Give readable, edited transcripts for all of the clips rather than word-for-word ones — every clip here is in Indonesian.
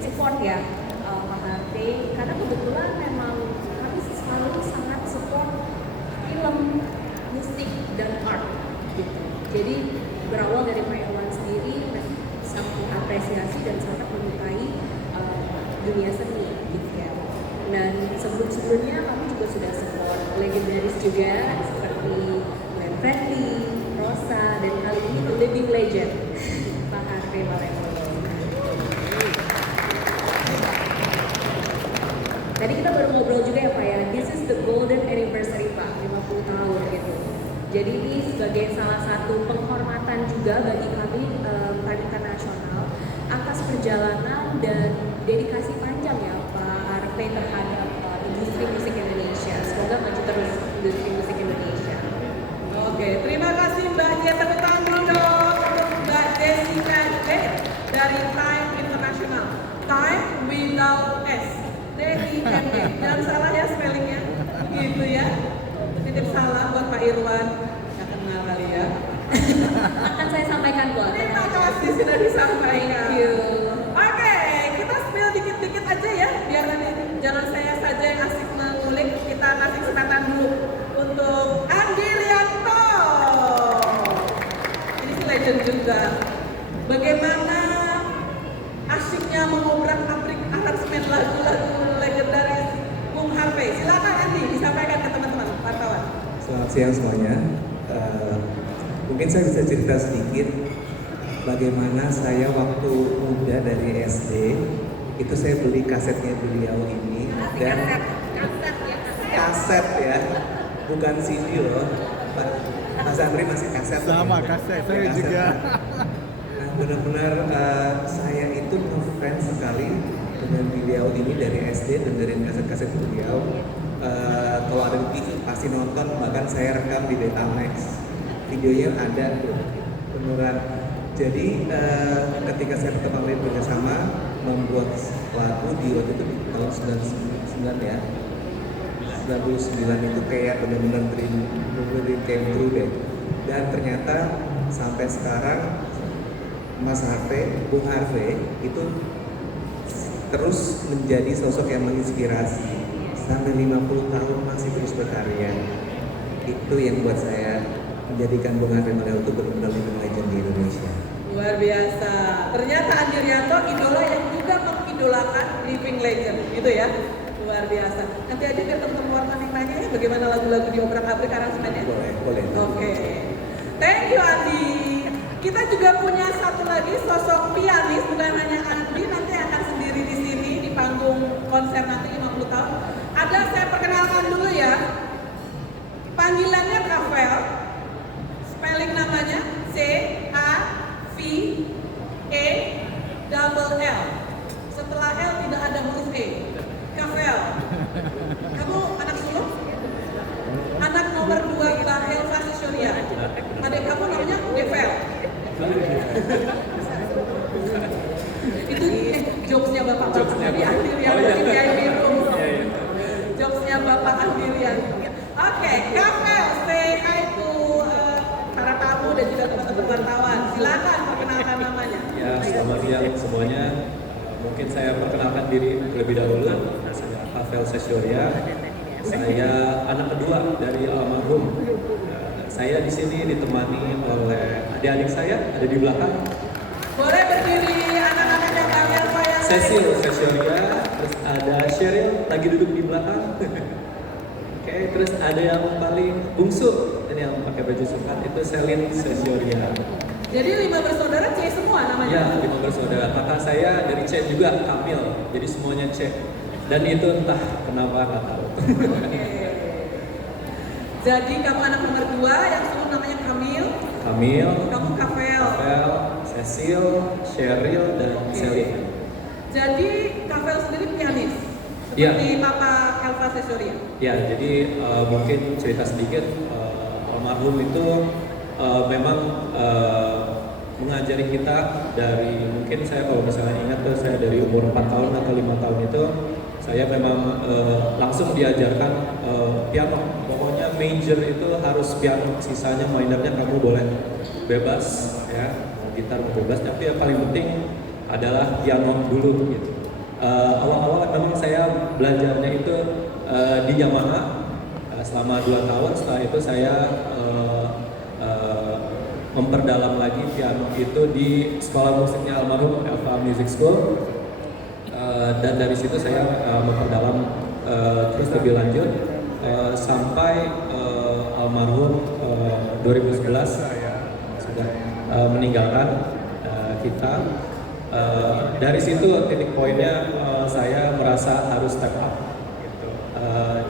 mensupport ya Pak Harvey, karena kebetulan memang kami selalu sangat support film, musik, dan art gitu. Jadi berawal dari Pak Irwan sendiri sangat mengapresiasi dan sangat menyukai dunia seni gitu ya. Dan sebelumnya kami juga sudah support legendaris juga seperti Glenn Fredly, Rosa, dan kali ini The Living Legend Pak Harvey Malaiholo. Tadi kita baru ngobrol juga ya Pak ya, this is the golden anniversary Pak, 50 tahun gitu. Jadi ini sebagai salah satu penghormatan juga bagi kami Pariwisata Nasional atas perjalanan dan dedikasi panjang ya Pak Harvey terhadap industri musik Indonesia. Semoga maju terus industri musik Indonesia. Oke, terima kasih Mbak J. Tepuk tangan dong untuk Mbak Jessica J dari Time International. Time without S. D-I-M-E. Jangan salah ya spellingnya. Gitu ya. Titip salam buat Pak Irwan. Nggak kenal kali ya. Akan saya sampaikan buat. Terima kasih sudah disampaikan. Thank you. Oke, kita spill dikit-dikit aja ya. Biar nanti jangan saya saja yang asik mengulik. Kita kasih kesempatan dulu untuk Andi Rianto. Ini si legend juga. Bagaimana asyiknya mengobrak-abrik aransemen lagu-lagu legendaris Bung Harvey. Silakan Andi disampaikan ke teman-teman wartawan. Selamat siang semuanya. Mungkin saya bisa cerita sedikit bagaimana saya waktu muda dari SD itu saya beli kasetnya beliau ini dan kaset ya, bukan CD loh. Mas Andri masih kaset. Sama kaset, saya kaset. juga. Nah benar-benar saya itu ngefans sekali dengan beliau ini dari SD, dengerin kaset-kaset beliau. Kalau ada di TV pasti nonton, bahkan saya rekam di Betamax. Videonya ada tuh, beneran. Jadi ketika saya pertama kali bekerjasama membuat lagu di waktu itu tahun 99 ya, 99 itu kayak benar-benar dream came true deh. Dan ternyata sampai sekarang Mas Harvey, Bung Harvey itu terus menjadi sosok yang menginspirasi sampai 50 tahun masih terus berkarya. Itu yang buat saya menjadikan Bung Harvey Malaiholo itu benar-benar living legend di Indonesia. Luar biasa. Ternyata Andi Rianto idola yang juga mengidolakan living legend, gitu ya. Luar biasa. Nanti aja biar teman-teman wartawan yang nanya ya bagaimana lagu-lagu di obrak-abrik aransemennya. Boleh. Oke. Thank you Andi. Kita juga punya satu lagi sosok pianis, bukan hanya Andi, nanti akan sendiri di sini di panggung konser nanti 50 tahun. Ada, saya perkenalkan dulu ya. Panggilannya Kavel. Spelling namanya C-A-V-E-L-L. Setelah L tidak ada huruf E. Kavel. Kamu anak sulung? Anak nomor 2 Mbak Helva Sisyoria. Adik kamu namanya Devel. Itu jokesnya Bapak Andi Rianto di VIP Room. Jokesnya Bapak Andi Rianto. Oke, Kavel, say hi to para tamu dan juga teman-teman wartawan. Silakan perkenalkan namanya. Ya, selamat siang semuanya. Mungkin saya perkenalkan diri terlebih dahulu. Saya Pavel Sesyoria. Saya anak kedua dari almarhum. Saya di sini ditemani oleh adik-adik saya ada di belakang. Boleh berdiri anak-anak yang panggil saya. Cecil Sesyoria, terus ada Sheryl lagi duduk di belakang. Oke, terus ada yang paling bungsu dan yang pakai baju coklat itu Selin Sesyoria. Jadi 5 bersaudara C semua namanya? Ya, 5 bersaudara. Kakak saya dari C juga, Kamil. Jadi semuanya C. Dan itu entah kenapa nggak tahu. Oke. Jadi kamu anak nomor 2 yang sulung namanya Kamil. Kamil, Kamu Kavel. Rafael, Cecil, Sheryl, dan Selin. Jadi Kavel sendiri pianis. Iya. Seperti Papa Helva Sesyoria. Ya, jadi mungkin cerita sedikit. Almarhum itu memang mengajari kita dari, mungkin saya kalau misalnya ingat tuh saya dari umur 4 tahun atau 5 tahun itu saya memang langsung diajarkan piano. Pokoknya major itu harus piano, sisanya minornya kamu boleh bebas ya, mau gitar mau bebas, tapi yang paling penting adalah piano dulu gitu. awal-awal memang saya belajarnya itu di Yamaha selama 2 tahun. Setelah itu saya memperdalam lagi piano itu di sekolah musiknya almarhum Elva Music School. Dan dari situ saya memperdalam terus lebih lanjut sampai almarhum 2011 sudah meninggalkan kita. Dari situ titik poinnya saya merasa harus step up gitu.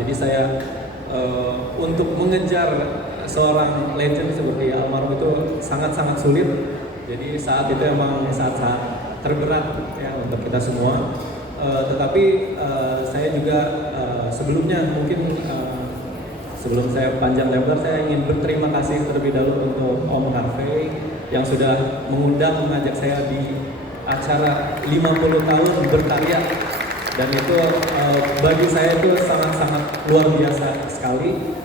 Jadi saya untuk mengejar seorang legend seperti almarhum itu sangat-sangat sulit. Jadi saat itu emang saat-saat terberat ya untuk kita semua. Tetapi saya juga sebelumnya mungkin sebelum saya panjang lebar, saya ingin berterima kasih terlebih dahulu untuk Om Harvey yang sudah mengajak saya di acara 50 tahun berkarya, dan itu bagi saya itu sangat-sangat luar biasa sekali.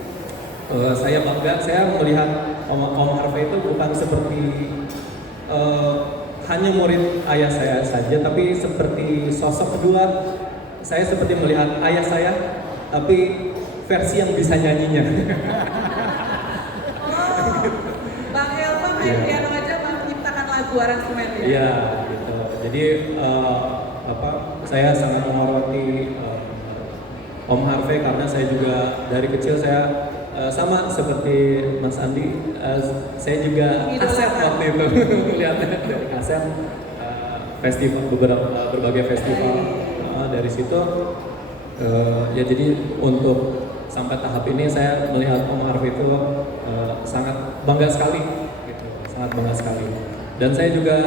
Saya bangga, saya melihat Om Harvey itu bukan seperti hanya murid ayah saya saja, tapi seperti sosok kedua. Saya seperti melihat ayah saya, tapi versi yang bisa nyanyinya. Bang Elva main piano aja menciptakan lagu aransemen ya? Iya, gitu. Jadi saya sangat menghormati Om Harvey karena saya juga dari kecil saya sama seperti Mas Andi, saya juga kaset waktu itu lihat dari kaset festival, berbagai festival. Dari situ ya, jadi untuk sampai tahap ini saya melihat Om Harvey itu sangat bangga sekali, gitu, sangat bangga sekali. Dan saya juga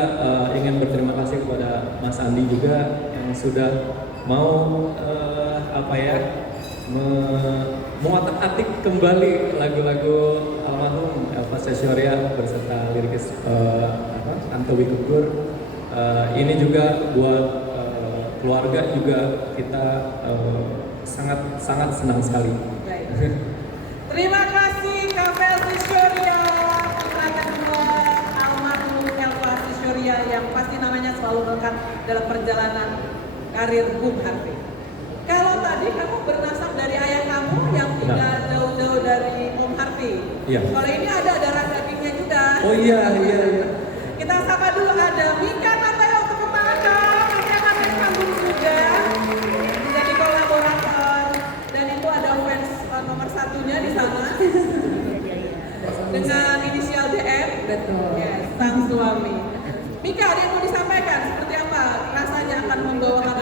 ingin berterima kasih kepada Mas Andi juga yang sudah mau mengotak-atik kembali lagu-lagu almarhum Elva Sessioria berserta lirikis Tantowi Gugur. Ini juga buat keluarga juga kita sangat senang sekali. Baik. Terima kasih Kavel Sessioria, putra kedua almarhum Elva Sessioria yang pasti namanya selalu melekat dalam perjalanan karir Bung Harvey. Kalau tadi kamu bernasab dari ayah kamu yang tinggal jauh-jauh dari Om Harvey. Iya. Kalau ini ada darah dagingnya juga. Oh iya. Kita sapa dulu, ada Mika Natayo, tepuk tangan dong. Mika Natayo sambung juga jadi kolaborator, dan itu ada fans nomor satunya di sana dengan inisial DM. Betul. Yes, sang suami. Mika, ada yang mau disampaikan? Seperti apa rasanya akan membawakan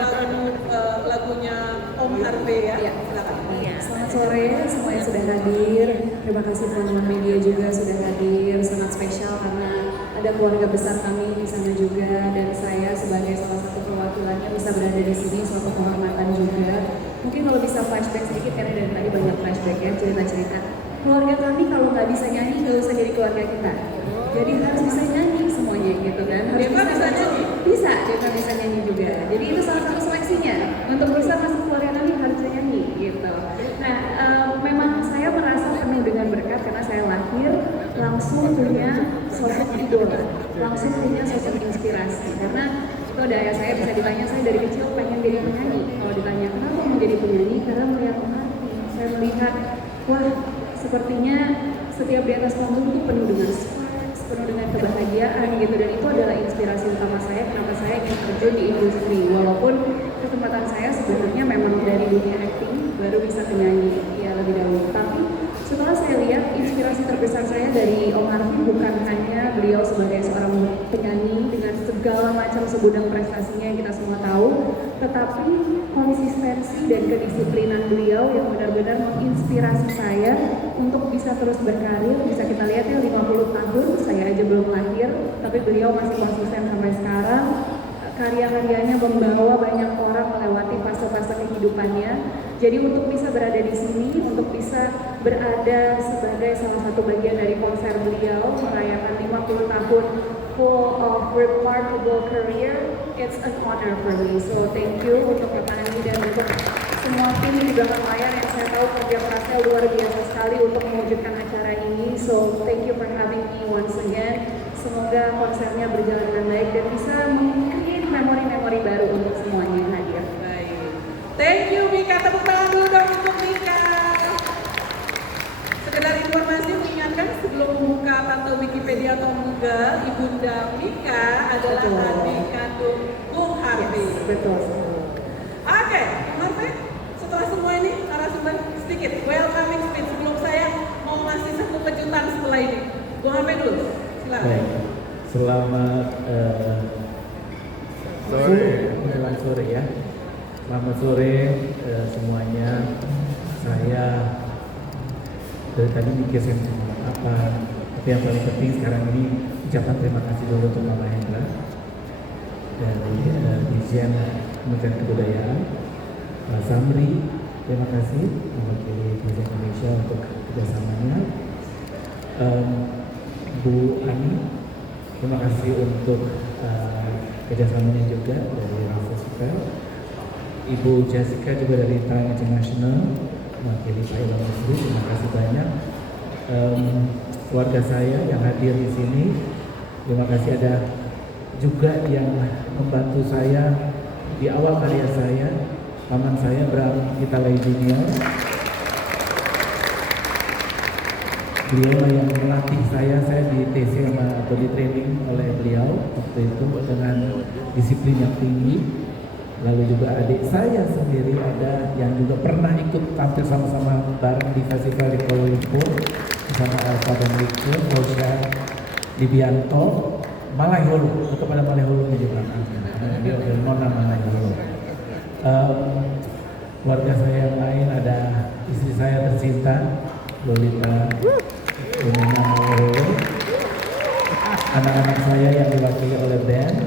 lagunya Om Harvey ya? Iya. Silakan. Selamat sore semua yang sudah hadir. Terima kasih teman-teman media juga sudah hadir. Sangat spesial karena ada keluarga besar kami di sana juga, dan saya sebagai salah satu perwakilannya bisa berada di sini, suatu kehormatan juga. Mungkin kalau bisa flashback sedikit karena dari tadi banyak flashback ya, cerita-cerita. Keluarga kami kalau nggak bisa nyanyi nggak usah jadi keluarga kita. Jadi harus bisa nyanyi semuanya gitu kan. Harus Deva bisa nyanyi? Bisa, Deva bisa nyanyi juga. Jadi itu salah satu seleksinya. Untuk bisa masuk keluarga kami harus bisa nyanyi gitu. Nah, memang saya merasa penuh dengan berkat karena saya lahir langsung punya sosok idola, langsung punya sosok inspirasi. Karena itu ada ayah saya, bisa ditanya, saya dari kecil pengen jadi penyanyi. Kalau ditanya kenapa mau jadi penyanyi, karena melihat Om Harvey. Saya melihat, wah sepertinya setiap di atas panggung itu penuh dengan sparks, penuh dengan kebahagiaan gitu, dan itu adalah inspirasi utama saya kenapa saya ingin terjun di industri. Walaupun kesempatan saya sebenarnya memang dari dunia acting baru bisa penyanyi ya lebih dahulu, tapi setelah saya lihat inspirasi terbesar saya dari Om Harvey bukan hanya beliau sebagai seorang penyanyi dengan segala macam segudang prestasinya yang kita semua tahu, tetapi konsistensi dan kedisiplinan beliau yang benar-benar menginspirasi saya untuk bisa terus berkarir. Bisa kita lihat ya, 50 tahun saya aja belum lahir, tapi beliau masih konsisten sampai sekarang. Karya-karyanya membawa banyak orang melewati fase-fase kehidupannya. Jadi untuk bisa berada di sini, untuk bisa berada sebagai salah satu bagian dari konser beliau merayakan 50 tahun full of remarkable career, it's an honor for me. So thank you untuk Bapak Andi dan untuk semua tim di belakang layar yang saya tahu kerja kerasnya luar biasa sekali untuk mewujudkan acara ini. So thank you for having me once again. Semoga konsernya berjalan dengan baik dan bisa membuat memori-memori baru untuk semuanya yang hadir. keluarga, Ibunda Mika adalah Betul. adik kandung Bung Harvey. Betul. Oke, Bung Harvey, setelah semua ini narasumber sedikit welcoming speech sebelum saya mau ngasih satu kejutan setelah ini. Bung Harvey dulu, silakan. Baik, selamat sore, menjelang sore ya. Selamat sore semuanya. Saya dari tadi mikir saya mau ngomong apa, tapi yang paling penting sekarang ini ucapan terima kasih dulu untuk Mama Hendra dari Dirjen Kementerian Kebudayaan, Pak Samri, terima kasih mewakili Dirjen Indonesia untuk kerjasamanya. Bu Ani, terima kasih untuk kerjasamanya juga dari Raffles Hotel. Ibu Jessica juga dari Time International, mewakili Pak Ilham Musri, terima kasih banyak. Keluarga saya yang hadir di sini, terima kasih. Ada juga yang membantu saya di awal karya saya, paman saya Bram Kitalai Junior. Beliau lah yang melatih saya di TC atau di training oleh beliau waktu itu dengan disiplin yang tinggi. Lalu juga adik saya sendiri ada yang juga pernah ikut tampil sama-sama bareng di festival di Kuala Lumpur bersama Alfa dan Rico, Osha, Libianto, Malaiholo, kepada Malaiholo juga. Dia dari Nona Malaiholo. Keluarga saya yang lain ada istri saya tercinta, Lolita Lumina Malaiholo. Anak-anak saya yang diwakili oleh Ben,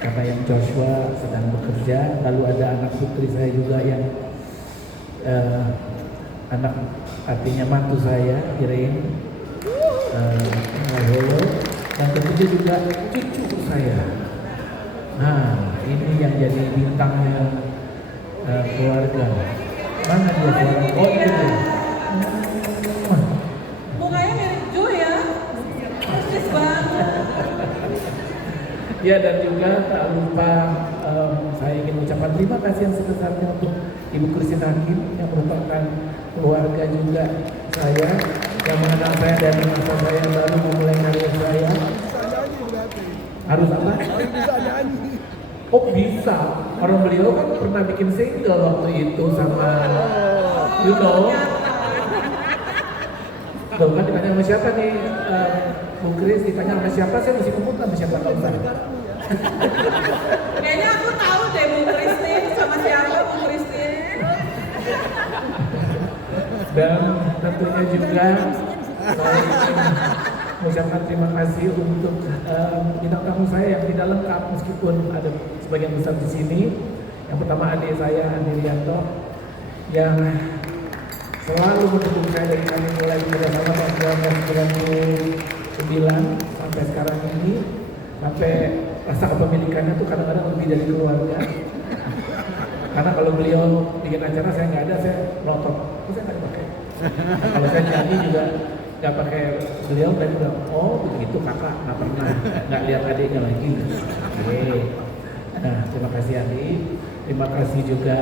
karena yang Joshua sedang bekerja. Lalu ada anak putri saya juga yang anak artinya mantu saya, Irene Malaiholo, dan tentunya juga cucu saya. Nah, ini yang jadi bintangnya keluarga. Mana dia keluarga? Oh, itu dia. Mukanya mirip Joe ya, persis banget. Ya, dan juga tak lupa saya ingin mengucapkan terima kasih yang sebesarnya untuk Ibu Christine Hakim yang merupakan keluarga juga saya, yang mengenal saya dari masa saya baru memulai karir saya. Harus apa? Oh bisa, orang beliau kan pernah bikin single waktu itu sama you know. Tuh kan ditanya sama siapa nih, Bu Kris ditanya sama siapa, saya mesti ngomong sama siapa tahu saya. Kayaknya aku tahu deh Bu Christine sama siapa Bu Christine. Dan tentunya juga saya ingin mengucapkan terima kasih untuk bintang tamu saya yang tidak lengkap meskipun ada sebagian besar di sini. Yang pertama adik saya Andi Rianto yang selalu mendukung saya dari kami mulai bekerjasama tahun 1999 sampai sekarang ini, sampai rasa kepemilikannya tuh kadang-kadang lebih dari keluarga. Karena kalau beliau bikin acara saya nggak ada, saya nonton, saya nggak pakai. Kalau saya nyanyi juga nggak pakai beliau, saya bilang oh begitu kakak, nggak pernah nggak lihat adiknya lagi. Oke. Nah, terima kasih Andi, terima kasih juga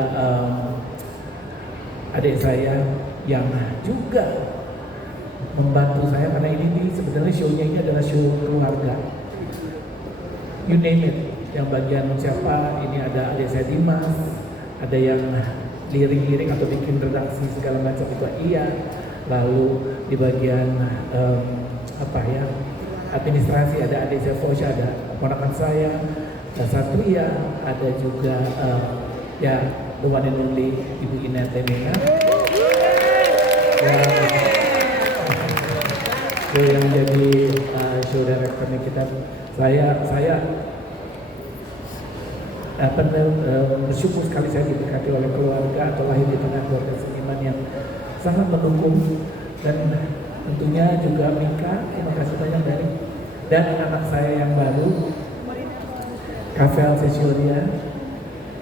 adik saya yang juga membantu saya karena ini nih sebenarnya show-nya ini adalah show keluarga. You name it, yang bagian siapa, ini ada adik saya Dimas, ada yang liring-liring atau bikin redaksi segala macam itu iya. Lalu di bagian administrasi ada adik saya Fosha, ada ponakan saya, ada Satria, ada juga ya the one and only Ibu Inete Mena. Yang jadi show directornya kita, saya bersyukur sekali saya diberkati oleh keluarga atau lahir di tengah keluarga seniman yang sangat mendukung, dan tentunya juga Mika, terima kasih banyak dari dan anak-anak saya yang baru, Rafael Sesioria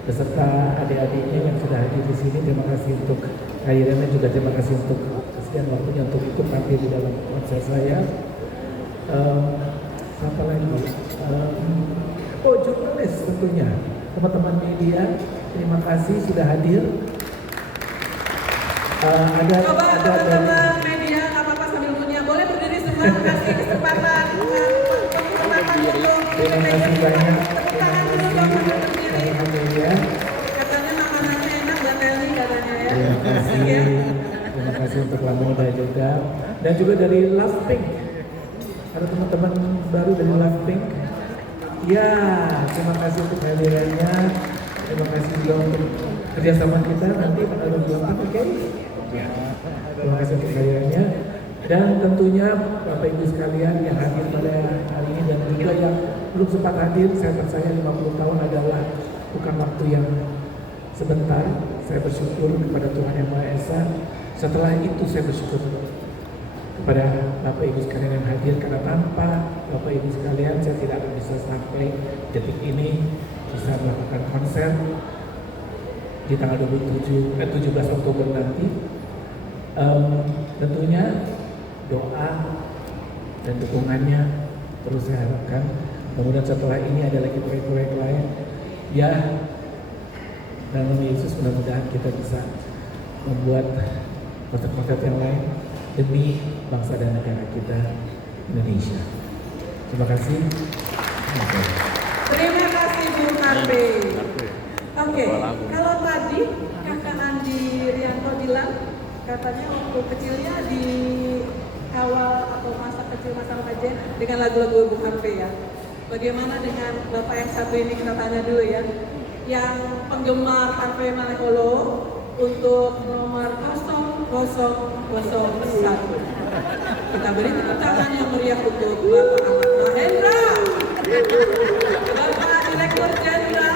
beserta adik-adiknya yang sudah hadir di sini. Terima kasih untuk kehadirannya, juga terima kasih untuk kesediaan waktunya untuk ikut tampil di dalam konser saya. Apa lagi? Jurnalis tentunya, teman-teman media, terima kasih sudah hadir. Coba teman-teman media, nggak apa-apa sambil punya, boleh berdiri semua, kasih kesempatan Terima kasih banyak. Terima kasih Kak Amelia. Katanya makanannya enak dan healthy katanya ya. Terima kasih. Ya. Terima kasih untuk Lamoda juga. Dan juga dari Love Pink. Ada teman-teman baru dari Love Pink. Ya, terima kasih untuk hadirannya. Terima kasih juga untuk kerjasama kita nanti tanggal 24, oke? Ya. Terima kasih untuk hadirannya. Dan tentunya Bapak Ibu sekalian yang hadir pada hari ini dan juga yang belum sempat hadir, saya percaya 50 tahun adalah bukan waktu yang sebentar. Saya bersyukur kepada Tuhan Yang Maha Esa. Setelah itu saya bersyukur kepada Bapak Ibu sekalian yang hadir, karena tanpa Bapak Ibu sekalian saya tidak akan bisa sampai detik ini bisa melakukan konser di tanggal 17 Oktober nanti. Tentunya doa dan dukungannya terus saya harapkan. Kemudian setelah ini ada lagi proyek-proyek lain. Ya, dalam nama Yesus mudah-mudahan kita bisa membuat konser-konser yang lain demi bangsa dan negara kita Indonesia. Terima kasih. Terima kasih Bu Karpe. Oke, kalau tadi Kakak Andi Rianto bilang katanya waktu kecilnya di awal atau masa kecil masa remaja dengan lagu-lagu Bu Karpe ya. Bagaimana dengan Bapak yang satu ini, kita tanya dulu ya, yang penggemar Karpe Malekolo untuk nomor 0001. Kita beri tepuk tangan yang meriah untuk Bapak Ahmad Mahendra, Bapak Direktur Jenderal